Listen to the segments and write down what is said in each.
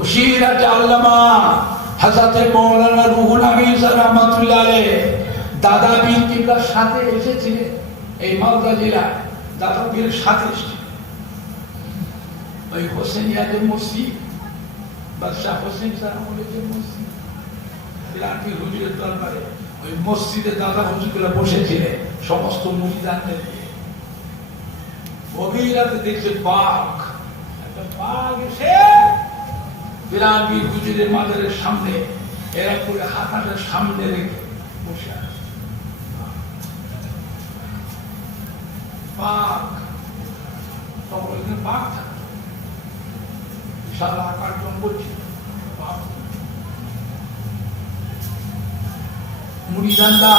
বসিরাতে আল্লামা হযরতে মাওলানা রুহুল আমিন রাহমাতুল্লাহ আলাইহি দাদা পীর কিবলার সাথে এসেছিলেন এই মালদা জেলা। দাদা পীরের সাথে ওই হোসেনিয়াদের মসজিদ বাদশাহ হোসেন শাহ আমলের যে মসজিদ বিরাটি হুজুরের দরবারে ওই মসজিদে দাদা হুজুররা বসেছিলেন সমস্ত মুরিদানদের নিয়ে। গভীর রাতে দেখছে বাঘ, একটা বাঘ এসে বিরাটি হুজুরের মাজারের সামনে এরা করে হাতাটা সামনে রেখে বসে আছে। বাঘ তখন বাঘ থাকে বিশাল আকার জঙ্গল ছিল। মুরিদানরা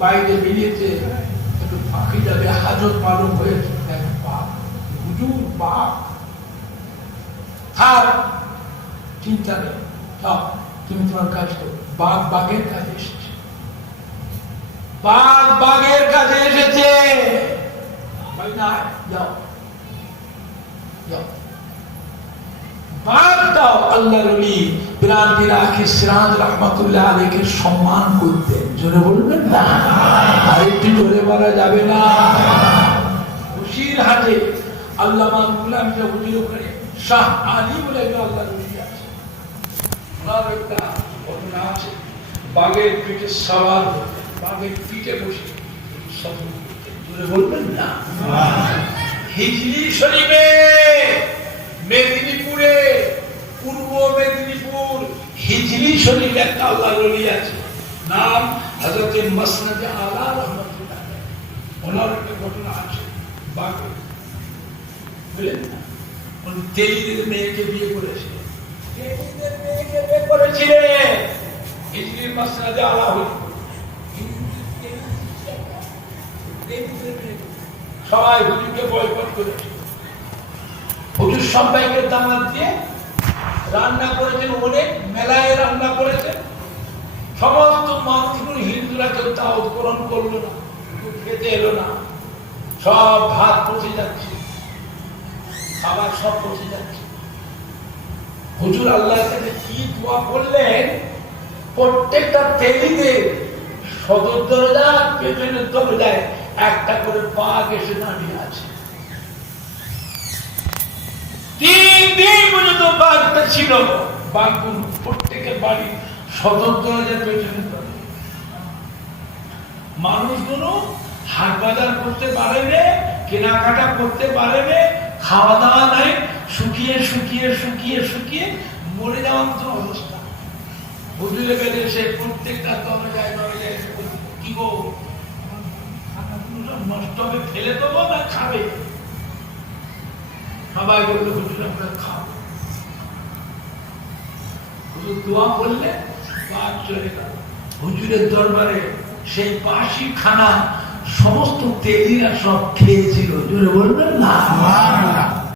বাইরে বেরিয়েছে, একটু ফাঁকি যাবে, হাজত মালুম হয়েছে, বাঘ হুজুর বাঘ। থাক, চিন্তা নেই, থাক, তুমি তোমার কাজ করো। বাঘ বাঘের কাজে এসেছে, বাঘ বাঘের কাজে এসেছে। যাও যাও, বাঘ দাও। আল্লাহর ওলি বিরাট আখি সিরাজ রাহমাতুল্লাহ আলাইহিকে সম্মান করতেন। জোরে বলবেন না, আর একটু জোরে বলা যাবে না। বসিরহাটে আল্লামা গুলাম যে হুজুর ওখানে শাহ আলী বলে আল্লাহর ওলি আছে, ওনার একটা ঘটনা আছে। বাঘের পিঠে সওয়ার হতেন, বাঘের পিঠে বসে সফর করতেন। জোরে বলবেন না। হিজলি শরীফে মেদিনীপুরে, পূর্ব মেদিনীপুর হিজলি শরীফ একটা আল্লাহর ওলি আছে, নাম হযরতে মসনদে আলা রাহমাতুল্লাহ আলাইহি। ওনার একটা ঘটনা আছে। বাঘ বুঝলেন না, উনি তেলিদের মেয়েকে বিয়ে করেছিলেন, তেলিদের মেয়েকে বিয়ে করেছিলেন। হিজলির মসনদে আলা হল সবাই হুজুরকে বয়কট করেছে। হুজুর সবাইকে দাওয়াত দিয়ে রান্না করেছেন, অনেক মেলায় রান্না করেছেন। সমস্ত মানুষগুলো হিন্দুরা কেউ দাওয়াত গ্রহণ করলো না, খেতে এলো না। সব ভাত পচে যাচ্ছে, খাবার সব পচে যাচ্ছে। হুজুর আল্লাহর কাছে কি দোয়া করলেন, প্রত্যেকটা তেলিতে সদর দরজা পেছনের দরজায় একটা করে বাঘ এসে দাঁড়িয়ে আছে। 3 দিন পর্যন্ত বাঘটা ছিল। বাঘগুলো প্রত্যেকের বাড়ি সদর দরজার পেছনে দাঁড়িয়ে। মানুষগুলো হাট বাজার করতে পারেনি, কেনাকাটা করতে পারেনি, খাওয়া দাওয়া নাই, শুকিয়ে শুকিয়ে শুকিয়ে শুকিয়ে মরে যাওয়ার মতো অবস্থা। হুজুরের কাছে এসে প্রত্যেকটা দরজায় দরজায় কি গো, নষ্ট হবে, ফেলে দেবো না খাবে? সবাই বললো হুজুর আমরা খাবো। হুজুর দোয়া করলে বাঘ চলে গেল। হুজুরের দরবারে সেই বাসি খানা সমস্ত তেলিরা সব খেয়েছিল। জোরে বলবেন না।